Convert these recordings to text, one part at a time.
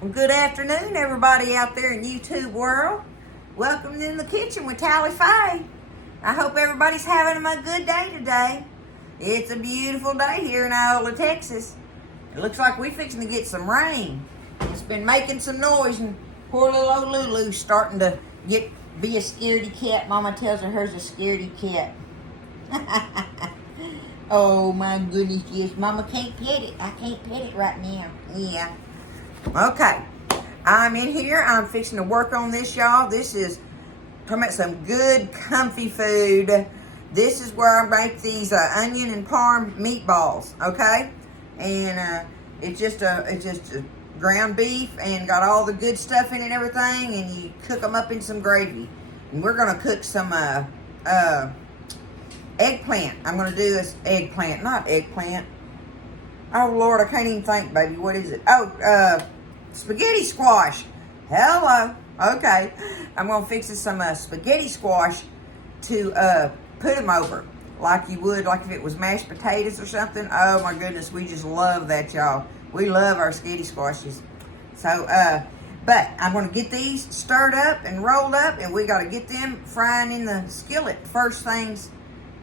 Well, good afternoon, everybody out there in YouTube world. Welcome in the kitchen with Tally Faye. I hope everybody's having a good day today. It's a beautiful day here in Iola, Texas. It looks like we're fixing to get some rain. It's been making some noise, and poor little old Lulu's starting to be a scaredy cat. Mama tells her her's a scaredy cat. Oh my goodness, yes. Mama can't pet it. I can't pet it right now. Yeah. Okay. I'm in here. I'm fixing to work on this, y'all. This is talking about some good, comfy food. This is where I make these onion and parm meatballs, okay? And it's just a ground beef and got all the good stuff in it and everything, and you cook them up in some gravy. And we're gonna cook some eggplant. I'm gonna do this eggplant, not eggplant. Oh Lord, I can't even think, baby. What is it? Oh, spaghetti squash. Hello. Okay. I'm gonna fix some spaghetti squash to put them over, like you would, like if it was mashed potatoes or something. Oh my goodness, we just love that, y'all. We love our spaghetti squashes. So, but I'm gonna get these stirred up and rolled up, and we gotta get them frying in the skillet first things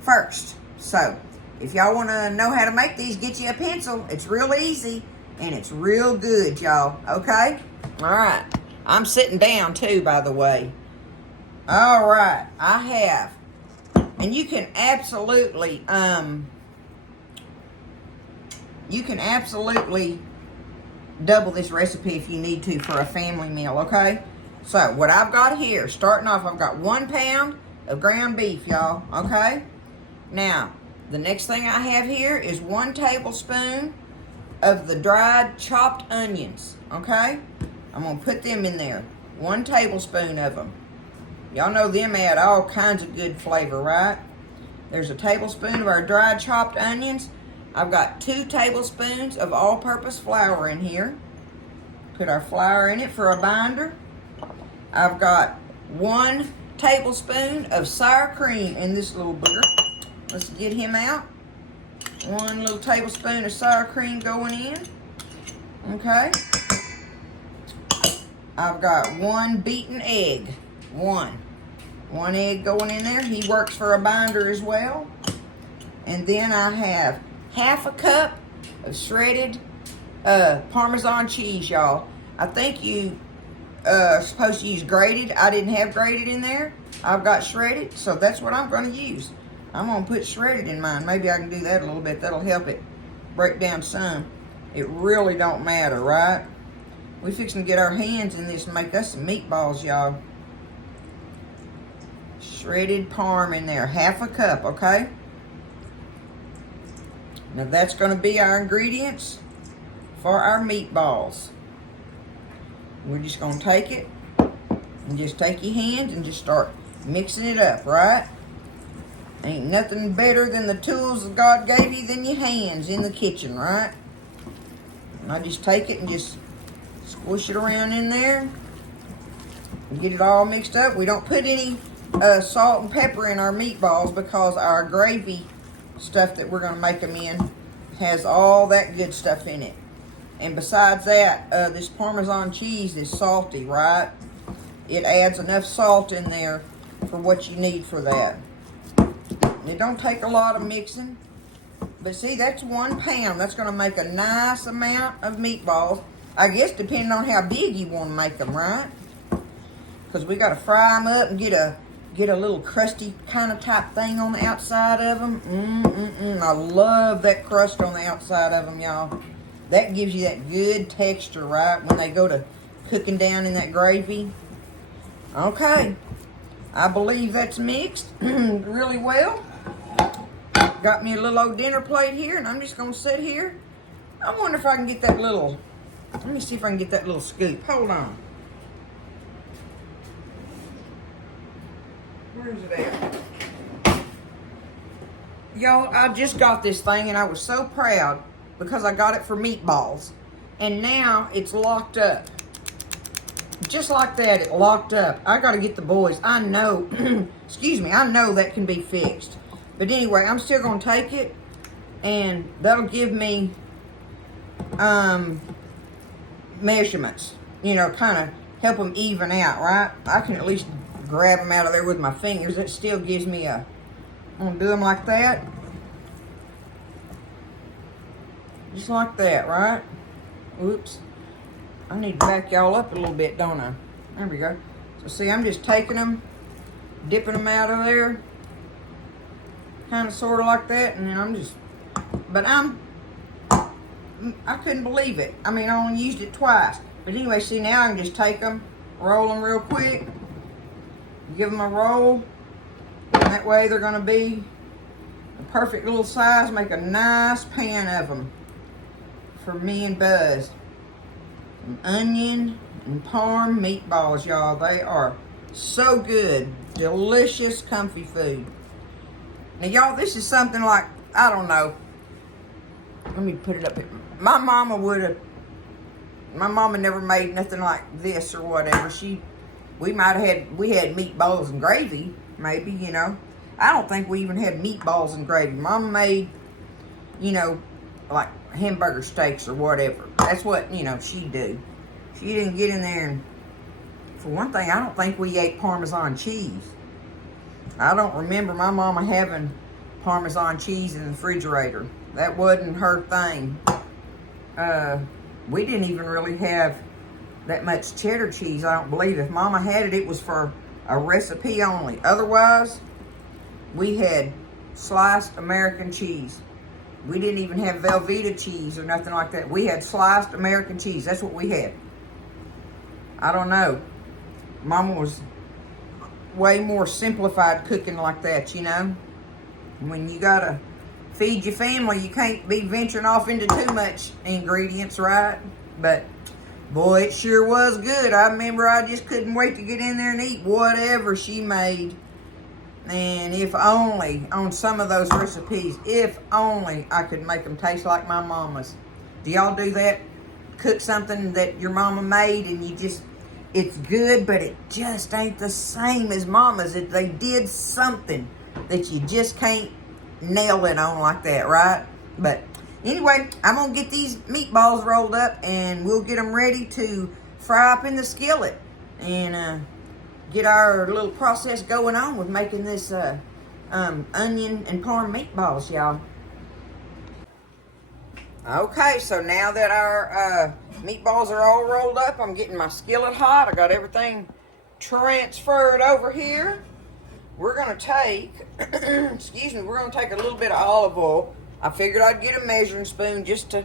first. So, if y'all want to know how to make these, get you a pencil. It's real easy, and it's real good, y'all. Okay? All right. I'm sitting down, too, by the way. All right. I have. And you can absolutely, double this recipe if you need to for a family meal, okay? So, what I've got here, starting off, I've got 1 pound of ground beef, y'all. Okay? Now, the next thing I have here is 1 tablespoon of the dried chopped onions, okay? I'm going to put them in there. 1 tablespoon of them. Y'all know them add all kinds of good flavor, right? There's a tablespoon of our dried chopped onions. I've got 2 tablespoons of all-purpose flour in here. Put our flour in it for a binder. I've got 1 tablespoon of sour cream in this little booger. Let's get him out. 1 little tablespoon of sour cream going in. Okay. I've got 1 beaten egg. 1 egg going in there. He works for a binder as well. And then I have 1/2 cup of shredded Parmesan cheese, y'all. I think you supposed to use grated. I didn't have grated in there. I've got shredded, so that's what I'm going to use. I'm going to put shredded in mine. Maybe I can do that a little bit. That'll help it break down some. It really don't matter, right? We fixing to get our hands in this and make us some meatballs, y'all. Shredded parm in there. 1/2 cup, okay? Now that's going to be our ingredients for our meatballs. We're just going to take it and just take your hands and just start mixing it up, right? Ain't nothing better than the tools that God gave you than your hands in the kitchen, right? And I just take it and just squish it around in there and get it all mixed up. We don't put any salt and pepper in our meatballs because our gravy stuff that we're going to make them in has all that good stuff in it. And besides that, this Parmesan cheese is salty, right? It adds enough salt in there for what you need for that. It don't take a lot of mixing. But see, that's 1 pound. That's going to make a nice amount of meatballs. I guess depending on how big you want to make them, right? Because we got to fry them up and get a little crusty kind of type thing on the outside of them. I love that crust on the outside of them, y'all. That gives you that good texture, right? When they go to cooking down in that gravy. Okay. I believe that's mixed really well. Got me a little old dinner plate here, and I'm just going to sit here. I wonder if I can get that little, let me see if I can get that little scoop. Hold on. Where's it at? Y'all, I just got this thing, and I was so proud because I got it for meatballs. And now it's locked up. Just like that, it locked up. I got to get the boys. I know, excuse me, I know that can be fixed. But anyway, I'm still going to take it, and that'll give me measurements. you know, kind of help them even out, right? I can at least grab them out of there with my fingers. It still gives me a, I'm gonna do them like that. Just like that, right? Oops. I need to back y'all up a little bit, don't I? There we go. So see, I'm just taking them, dipping them out of there. Kind of, sort of like that. And then I'm just, but I couldn't believe it. I mean, I only used it twice. But anyway, see, now I can just take them, roll them real quick, give them a roll. And that way they're going to be a perfect little size. Make a nice pan of them for me and Buzz. Some onion and parm meatballs, y'all. They are so good. Delicious, comfy food. Now, y'all, this is something like, I don't know. Let me put it up here. My mama never made nothing like this or whatever. We had meatballs and gravy, maybe, you know. I don't think we even had meatballs and gravy. Mama made, you know, like hamburger steaks or whatever. That's what, you know, she'd do. She didn't get in there and, for one thing, I don't think we ate Parmesan cheese. I don't remember my mama having Parmesan cheese in the refrigerator. That wasn't her thing. We didn't even really have that much cheddar cheese, I don't believe. If Mama had it, it was for a recipe only. Otherwise, we had sliced American cheese. We didn't even have Velveeta cheese or nothing like that. We had sliced American cheese. That's what we had. I don't know. Mama was way more simplified cooking like that, you know. When you gotta feed your family, you can't be venturing off into too much ingredients, right? But boy, it sure was good. I remember I just couldn't wait to get in there and eat whatever she made. And if only on some of those recipes, if only I could make them taste like my mama's. Do y'all do that? Cook something that your mama made and you just, it's good, but it just ain't the same as mama's. They did something that you just can't nail it on like that, right? But anyway, I'm going to get these meatballs rolled up and we'll get them ready to fry up in the skillet and get our little process going on with making this onion and parm meatballs, y'all. Okay, so now that our meatballs are all rolled up, I'm getting my skillet hot. I got everything transferred over here. We're going to take, excuse me, we're going to take a little bit of olive oil. I figured I'd get a measuring spoon just to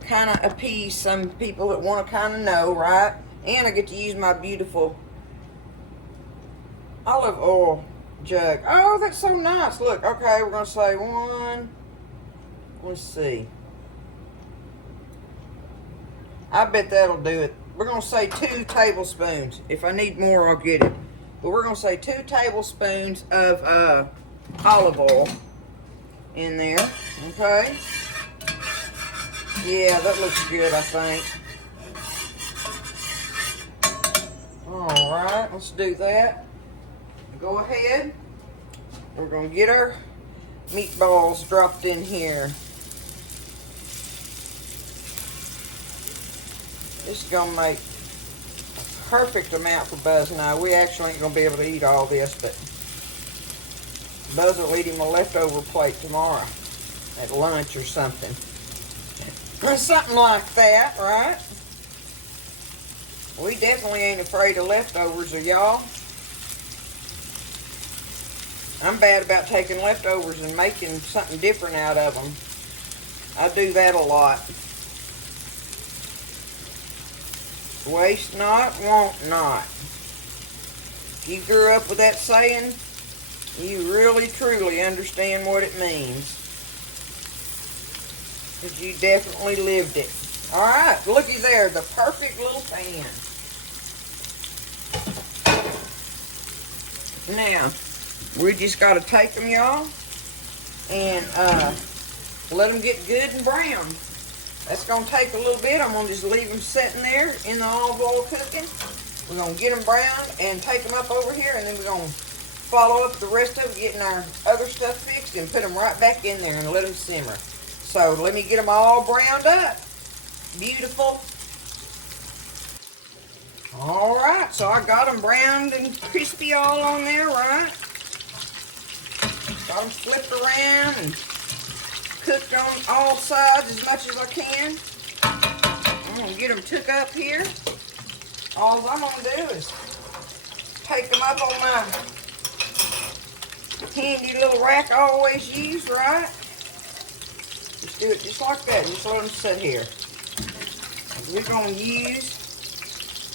kind of appease some people that want to kind of know, right? And I get to use my beautiful olive oil jug. Oh, that's so nice. Look, okay, we're going to say one. Let's see. I bet that'll do it. We're going to say 2 tablespoons. If I need more, I'll get it. But we're going to say 2 tablespoons of olive oil in there. Okay? Yeah, that looks good, I think. Alright, let's do that. Go ahead. We're going to get our meatballs dropped in here. This is going to make a perfect amount for Buzz and I. We actually ain't going to be able to eat all this, but Buzz will eat him a leftover plate tomorrow at lunch or something. Something like that, right? We definitely ain't afraid of leftovers, are y'all? I'm bad about taking leftovers and making something different out of them. I do that a lot. Waste not, want not. If you grew up with that saying, you really, truly understand what it means. Because you definitely lived it. Alright, looky there, the perfect little pan. Now, we just got to take them, y'all, and let them get good and brown. That's going to take a little bit. I'm going to just leave them sitting there in the olive oil cooking. We're going to get them browned and take them up over here, and then we're going to follow up the rest of it, getting our other stuff fixed, and put them right back in there and let them simmer. So let me get them all browned up. Beautiful. All right, so I got them browned and crispy all on there, right? Got them flipped around and cooked on all sides as much as I can. I'm gonna get them took up here. All I'm gonna do is take them up on my handy little rack I always use, right? Just do it just like that. Just let them sit here. We're gonna use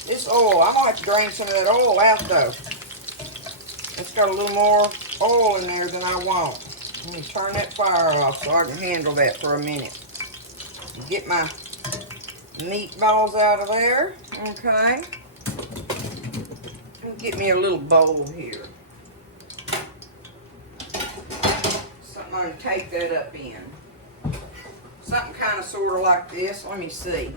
this oil. I'm gonna have to drain some of that oil out though. It's got a little more oil in there than I want. Let me turn that fire off so I can handle that for a minute. Get my meatballs out of there. Okay. Get me a little bowl here. Something I can take that up in. Something kind of sort of like this. Let me see.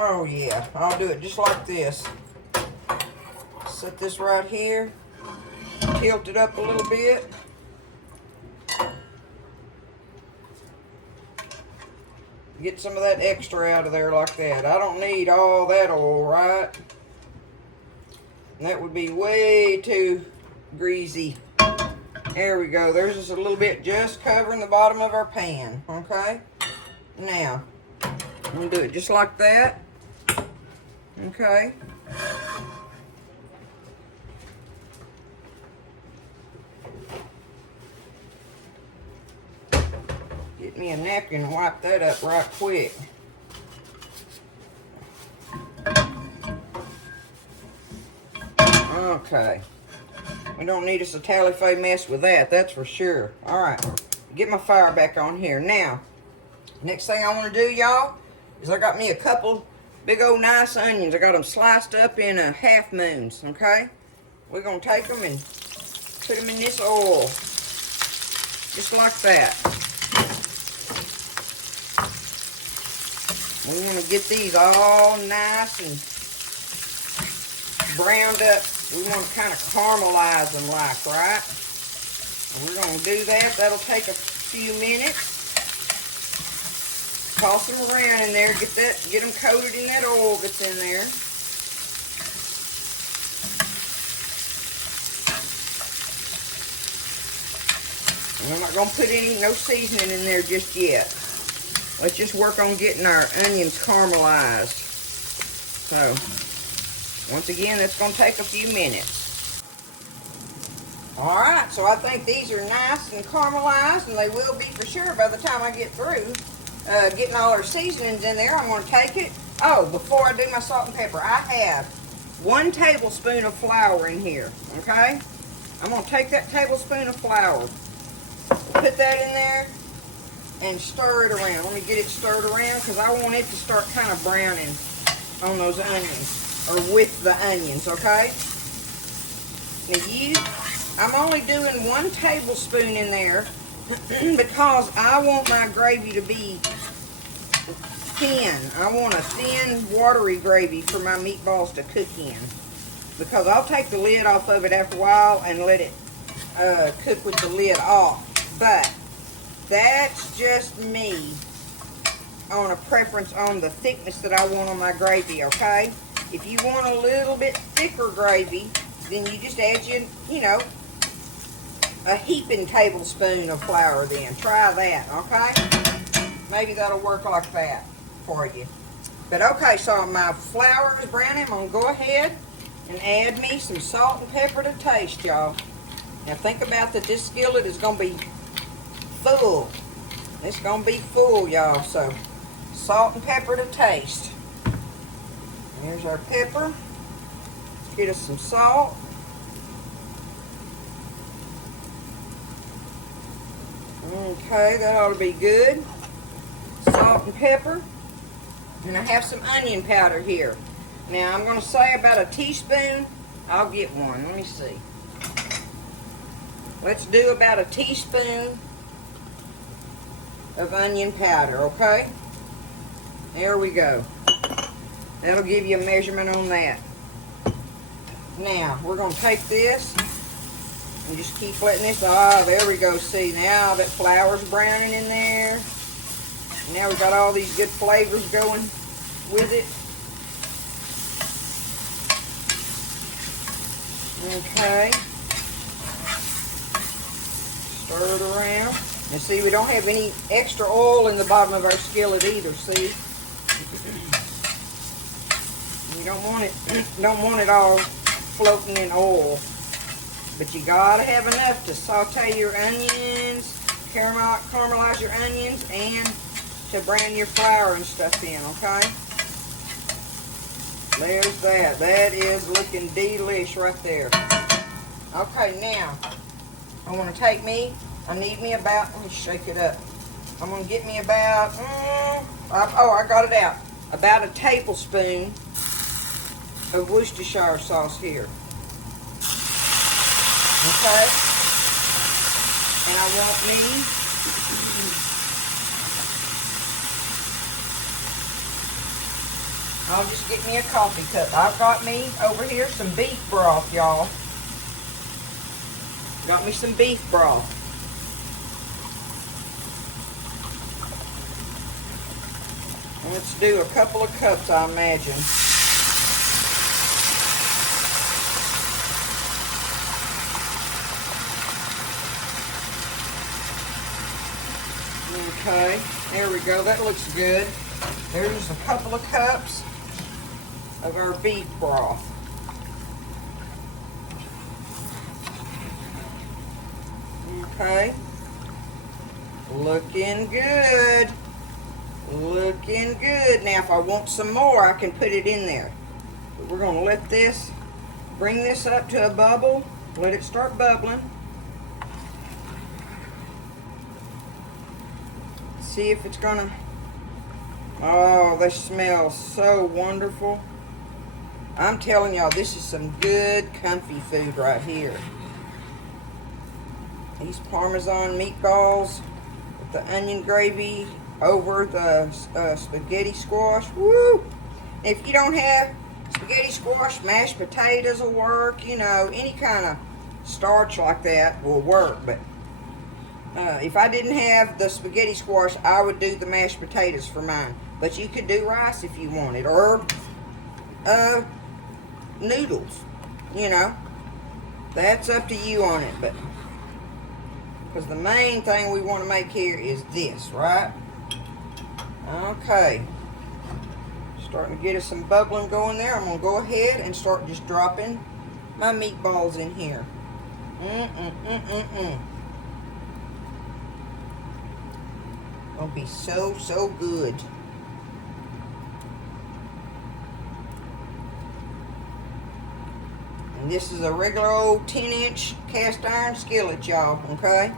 Oh yeah, I'll do it just like this. Set this right here. Tilt it up a little bit. Get some of that extra out of there like that. I don't need all that oil, right? That would be way too greasy. There we go. There's just a little bit just covering the bottom of our pan, okay? Now, I'm going to do it just like that, okay? Get me a napkin and wipe that up right quick. Okay. We don't need us a tally-fay mess with that, that's for sure. Alright, get my fire back on here. Now, next thing I want to do, y'all, is I got me a couple big old nice onions. I got them sliced up in half moons, okay? We're going to take them and put them in this oil. Just like that. We want to get these all nice and browned up. We want to kind of caramelize them like, right? And we're going to do that. That'll take a few minutes. Toss them around in there. Get them coated in that oil that's in there. And I'm not going to put no seasoning in there just yet. Let's just work on getting our onions caramelized. So, once again, that's going to take a few minutes. Alright, so I think these are nice and caramelized, and they will be for sure by the time I get through getting all our seasonings in there. I'm going to take it. Oh, before I do my salt and pepper, I have 1 tablespoon of flour in here, okay? I'm going to take that tablespoon of flour, put that in there, and stir it around. Let me get it stirred around because I want it to start kind of browning on those onions, or with the onions, okay? Now I'm only doing 1 tablespoon in there because I want my gravy to be thin. I want a thin, watery gravy for my meatballs to cook in. Because I'll take the lid off of it after a while and let it cook with the lid off. But that's just me on a preference on the thickness that I want on my gravy, okay? If you want a little bit thicker gravy, then you just add you know, a heaping tablespoon of flour then. Try that, okay? Maybe that'll work like that for you. But okay, so my flour is browning. I'm going to go ahead and add me some salt and pepper to taste, y'all. Now think about that this skillet is going to be full. It's going to be full, y'all. So salt and pepper to taste. Here's our pepper. Let's get us some salt. Okay, that ought to be good. Salt and pepper. And I have some onion powder here. Now I'm going to say about a teaspoon. I'll get one. Let me see. Let's do about a teaspoon of onion powder, okay? There we go. That'll give you a measurement on that. Now, we're going to take this, And just keep letting this, ah, there we go. See, now that flour's browning in there. Now we got all these good flavors going with it. Okay. Stir it around. And see, we don't have any extra oil in the bottom of our skillet either, see? You don't want it all floating in oil. But you gotta have enough to saute your onions, caramelize your onions, and to brown your flour and stuff in, okay? There's that. That is looking delish right there. Okay, now, I want to take me, I need me about, let me shake it up. I'm going to get me about, I got it out. About a tablespoon of Worcestershire sauce here. Okay? And I want me I'll just get me a coffee cup. I've got me over here some beef broth, y'all. Got me some beef broth. And let's do a couple of cups, I imagine. Okay, there we go. That looks good. There's a couple of cups of our beef broth. Okay. Looking good. Looking good. Now, if I want some more, I can put it in there. But we're going to let this, bring this up to a bubble. Let it start bubbling. See if it's going to... Oh, this smells so wonderful. I'm telling y'all, this is some good, comfy food right here. These Parmesan meatballs with the onion gravy over the spaghetti squash. Woo! If you don't have spaghetti squash, mashed potatoes will work. You know, any kind of starch like that will work. But if I didn't have the spaghetti squash, I would do the mashed potatoes for mine. But you could do rice if you wanted, or noodles, you know. That's up to you on it, but because the main thing we want to make here is this, right? Okay. Starting to get us some bubbling going there. I'm going to go ahead and start just dropping my meatballs in here. It'll be so, so good. And this is a regular old 10-inch cast iron skillet, y'all, okay?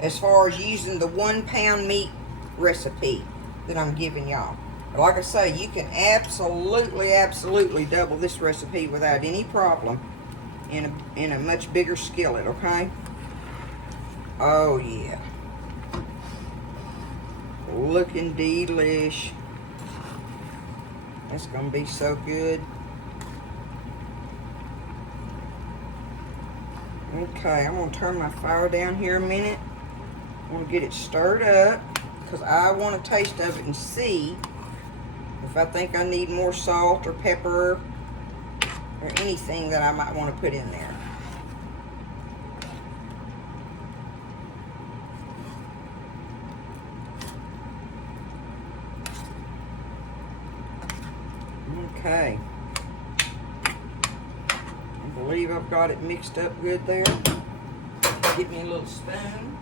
As far as using the 1 pound meat recipe that I'm giving y'all. Like I say, you can absolutely double this recipe without any problem in a much bigger skillet, okay? Oh, yeah. Looking delish. That's gonna be so good. Okay, I'm gonna turn my fire down here a minute. I'm gonna get it stirred up because I want a taste of it and see if I think I need more salt or pepper or anything that I might want to put in there. Okay. I believe I've got it mixed up good there. Get me a little spoon.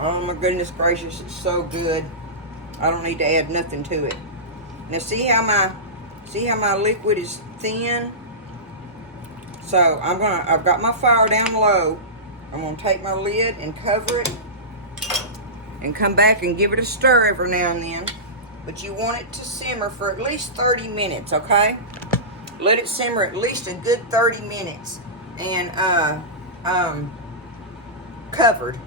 Oh my goodness gracious, it's so good. I don't need to add nothing to it. Now see how my liquid is thin? So I've got my fire down low. I'm gonna take my lid and cover it and come back and give it a stir every now and then. But you want it to simmer for at least 30 minutes, okay? let it simmer at least a good 30 minutes and covered.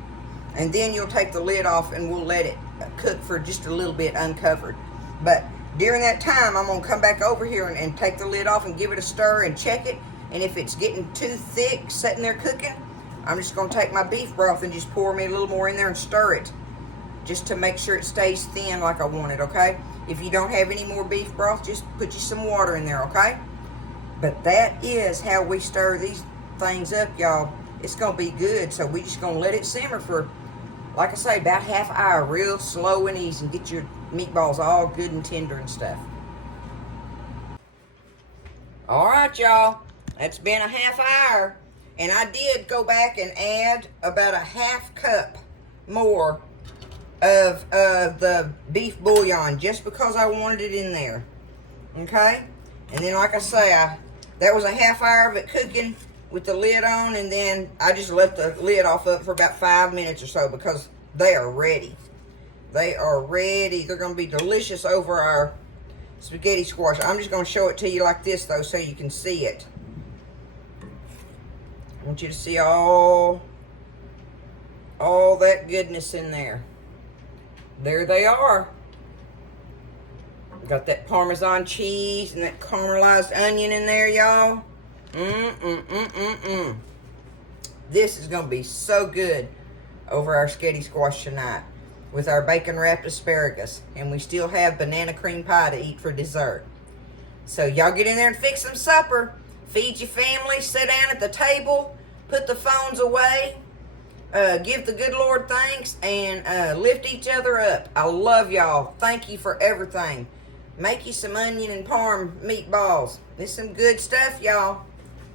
And then you'll take the lid off and we'll let it cook for just a little bit uncovered. But during that time, I'm gonna come back over here and take the lid off and give it a stir and check it. And if it's getting too thick sitting there cooking, I'm just gonna take my beef broth and just pour me a little more in there and stir it, just to make sure it stays thin like I want it, okay? If you don't have any more beef broth, just put you some water in there, okay? But that is how we stir these things up, y'all. It's gonna be good, so we just gonna let it simmer for, like I say, about half hour, real slow and easy, and get your meatballs all good and tender and stuff. All right, y'all, that's been a half hour, and I did go back and add about a half cup more of the beef bouillon, just because I wanted it in there, okay? And then, like I say, that was a half hour of it cooking with the lid on, and then I just let the lid off of it for about 5 minutes or so, because they are ready. They are ready. They're going to be delicious over our spaghetti squash. I'm just going to show it to you like this, though, so you can see it. I want you to see all that goodness in there. There they are. Got that Parmesan cheese and that caramelized onion in there, y'all. This is going to be so good over our spaghetti squash tonight with our bacon wrapped asparagus. And we still have banana cream pie to eat for dessert. So y'all get in there and fix some supper. Feed your family, sit down at the table, put the phones away, give the good Lord thanks, and lift each other up. I love y'all. Thank you for everything. Make you some onion and parm meatballs. This is some good stuff, y'all.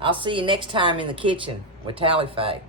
I'll see you next time in the kitchen with Tally Faye.